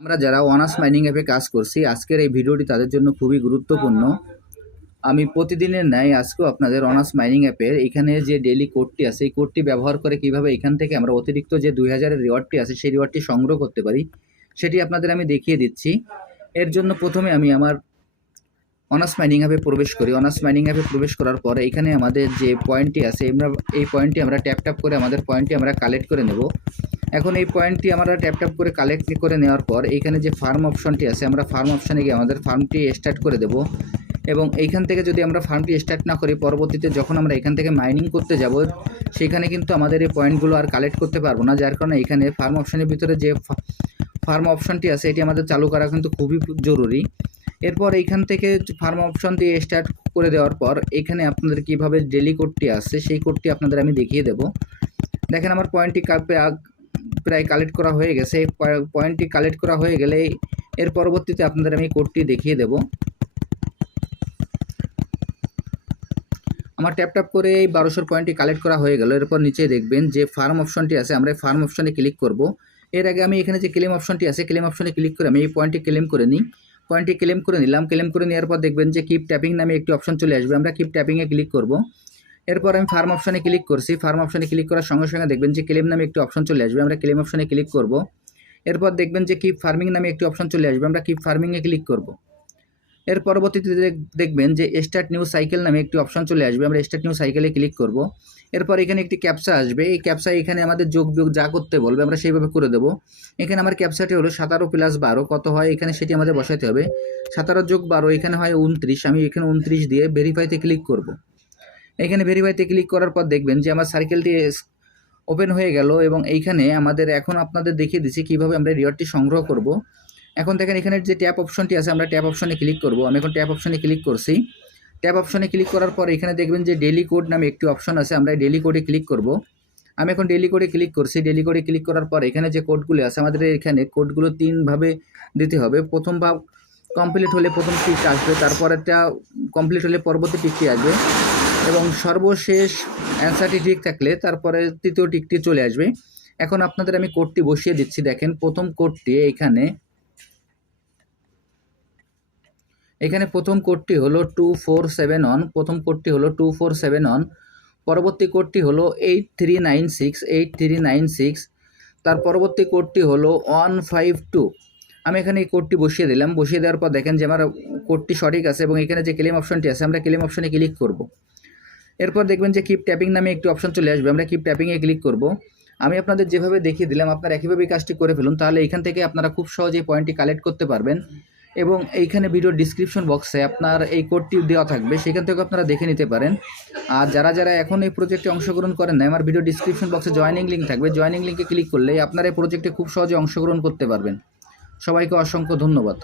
আমরা যারা honours mining অ্যাপে কাজ করছি, আজকের এই ভিডিওটি তাদের জন্য খুবই গুরুত্বপূর্ণ। আমি প্রতিদিনের ন্যায় আজকেও আপনাদের অনার্স মাইনিং অ্যাপের এখানে যে ডেলি কোডটি আছে, এই কোডটি ব্যবহার করে কীভাবে এখান থেকে আমরা অতিরিক্ত যে দুই হাজারের রিওয়ার্ডটি আছে, সেই রিওয়ার্ডটি সংগ্রহ করতে পারি, সেটি আপনাদের আমি দেখিয়ে দিচ্ছি। এর জন্য প্রথমে আমি আমার অনার্স মাইনিং অ্যাপে প্রবেশ করি। অনার্স মাইনিং অ্যাপে প্রবেশ করার পরে এখানে আমাদের যে পয়েন্টটি আছে, আমরা এই পয়েন্টটি আমরা ট্যাপ ট্যাপ করে আমাদের পয়েন্টটি আমরা কালেক্ট করে নেব। এখন এই পয়েন্টটি আমরা ট্যাপ ট্যাপ করে কালেক্ট করে নেওয়ার পর এখানে যে ফার্ম অপশনটি আছে, আমরা ফার্ম অপশানে গিয়ে আমাদের ফার্মটি স্টার্ট করে দেব। এবং এইখান থেকে যদি আমরা ফার্মটি স্টার্ট না করি, পরবর্তীতে যখন আমরা এখান থেকে মাইনিং করতে যাব, সেখানে কিন্তু আমাদের এই পয়েন্টগুলো আর কালেক্ট করতে পারব না, যার কারণে এখানে ফার্ম অপশনের ভিতরে যে ফার্ম অপশনটি আছে, এটি আমাদের চালু করা কিন্তু খুবই জরুরি। এরপর এইখান থেকে ফার্ম অপশন দিয়ে স্টার্ট করে দেওয়ার পর এখানে আপনাদের কীভাবে ডেলি কোডটি আসছে সেই কোডটি আপনাদের আমি দেখিয়ে দেব। দেখেন আমার পয়েন্টটি প্রায় কালেক্ট করা হয়ে গেছে। পয়েন্টটি কালেক্ট করা হয়ে গেলে এর পরবর্তীতে আপনাদের আমি কোডটি দেখিয়ে দেব। আমার ট্যাপ ট্যাপ করে এই বারোশোর পয়েন্টটি কালেক্ট করা হয়ে গেল। এরপর নিচে দেখবেন যে ফার্ম অপশনটি আছে, আমরা এই ফার্ম অপশনে ক্লিক করব। এর আগে আমি এখানে যে ক্লেম অপশনটি আছে ক্লেম অপশনে ক্লিক করে আমি এই পয়েন্টটি ক্লেম করে নিই। পয়েন্টটি ক্লেম করে নিলাম। ক্লেম করে নেওয়ার পর দেখবেন যে কিপ ট্যাপিং নামে একটি অপশন চলে আসবে। আমরা কিপ ট্যাপিংয়ে ক্লিক করব। এরপর আমি ফার্ম অপশনে ক্লিক করছি। ফার্ম অপশনে ক্লিক করার সঙ্গে সঙ্গে দেখবেন যে ক্লেম নামে একটি অপশন চলে আসবে। আমরা ক্লেম অপশনে ক্লিক করব। এরপর দেখবেন যে কিপ ফার্মিং নামে একটি অপশন চলে আসবে। আমরা কিপ ফার্মিংয়ে ক্লিক করব। এর পরবর্তীতে দেখবেন যে স্টার্ট নিউ সাইকেল নামে একটি অপশন চলে আসবে। আমরা স্টার্ট নিউ সাইকেলে ক্লিক করব। এরপর এখানে একটি ক্যাপসা আসবে। এই ক্যাপসা এখানে আমাদের যোগ, বিয়োগ যা করতে বলবে আমরা সেইভাবে করে দেবো। এখানে আমার ক্যাপসাটি হলো সাতারো প্লাস বারো। কত হয়? এখানে সেটি আমাদের বসাতে হবে। সাতারো যোগ বারো, এখানে হয় উনত্রিশ আমি এখানে উনত্রিশ দিয়ে ভেরিফাইতে ক্লিক করব। এখানে ভেরিফাইতে ক্লিক করার পর দেখবেন যে আমার সার্কেলটি ওপেন হয়ে গেল এবং এইখানে আমাদের এখন আপনাদের দেখিয়ে দিচ্ছি কীভাবে আমরা রিওয়ার্ডটি সংগ্রহ করব। এখন দেখেন এখানে যে ট্যাপ অপশনটি আছে, আমরা ট্যাপ অপশনে ক্লিক করব। আমি এখন ট্যাপ অপশনে ক্লিক করছি। ট্যাপ অপশনে ক্লিক করার পর এখানে দেখবেন যে ডেলি কোড নামে একটি অপশন আছে, আমরা ডেলি কোডে ক্লিক করব। আমি এখন ডেলি কোডে ক্লিক করছি। ডেলি কোডে ক্লিক করার পর এখানে যে কোডগুলো আছে, আমাদের এখানে কোডগুলো তিনভাবে দিতে হবে। প্রথম ভাব কমপ্লিট হলে প্রথম টিক আসবে তারপর একটা কমপ্লিট হলে পরবর্তী টিকটি আসবে। এবং সর্বশেষ অ্যান্সারটি ঠিক থাকলে তারপরে তৃতীয় টিকটি চলে আসবে। এখন আপনাদের আমি কোডটি বসিয়ে দিচ্ছি, দেখেন প্রথম কোডটি এখানে। এখানে প্রথম কোডটি হলো টু ফোর সেভেন ওয়ান, প্রথম কোডটি হলো টু ফোর সেভেন ওয়ান, পরবর্তী কোডটি হলো eight three nine six, eight three nine six, তার পরবর্তী কোডটি হলো ওয়ান ফাইভ টু। আমি এখানে এই কোডটি বসিয়ে দিলাম, বসিয়ে দেওয়ার পর দেখেন যে আমার কোডটি সঠিক আছে এবং এখানে যে ক্লেম অপশনটি আছে, আমরা ক্লেম অপশনে ক্লিক করব। এরপর দেখবেন যে কিপ ট্যাপিং নামে একটি অপশন চলে আসবে। আমরা কিপ ট্যাপিংয়ে ক্লিক করব। আমি আপনাদের যেভাবে দেখিয়ে দিলাম, আপনারা একইভাবে কাজটি করে ফেলুন, তাহলে এখান থেকে আপনারা খুব সহজেই পয়েন্টটি কালেক্ট করতে পারবেন। এবং এইখানে ভিডিও ডিসক্রিপশন বক্সে আপনার এই কোডটি দেওয়া থাকবে, সেখান থেকে আপনারা দেখে নিতে পারেন। আর যারা যারা এখন এই প্রজেক্টে অংশগ্রহণ করেন না আমার ভিডিও ডিসক্রিপশন বক্সে জয়েনিং লিঙ্ক থাকবে। জয়েনিং লিঙ্কে ক্লিক করলে আপনারা এই প্রজেক্টে খুব সহজে অংশগ্রহণ করতে পারবেন। সবাইকে অসংখ্য ধন্যবাদ।